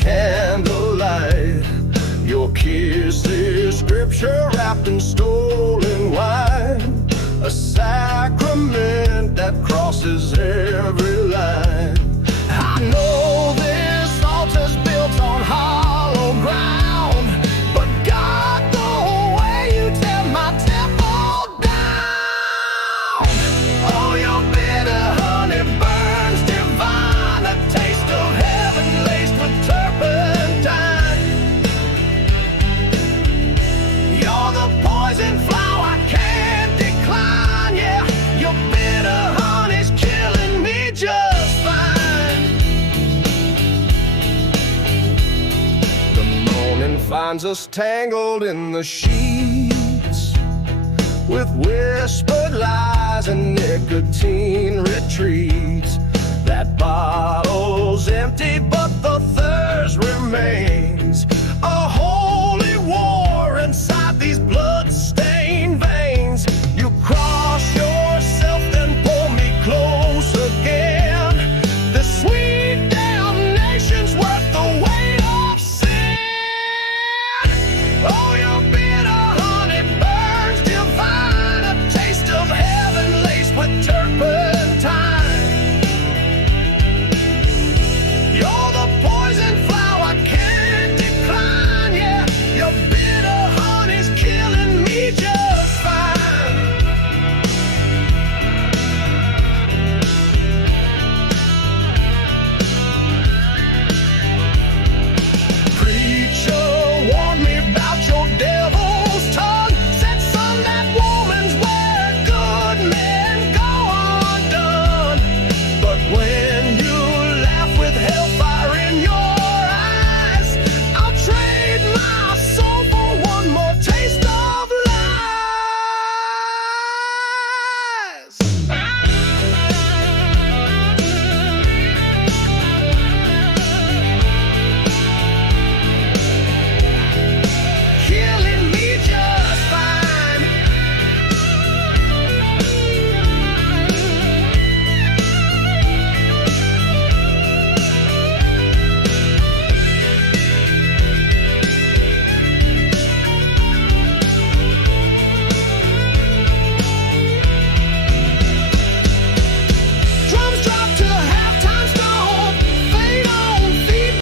candlelight. Your kiss is scripture wrapped in stolen wine, a sacrament that crosses every line. I know this altar's built on hollow ground, but God, the way you tear my temple down. Oh, your bitter honey burns divine, a taste of heaven laced with turpentine. You're the poison flower I can't decline, yeah. Your bitter honey's killing me just fine. The morning finds us tangled in the sheets, with whispered lies and nicotine retreats. That bottle's empty, but the thirst remains.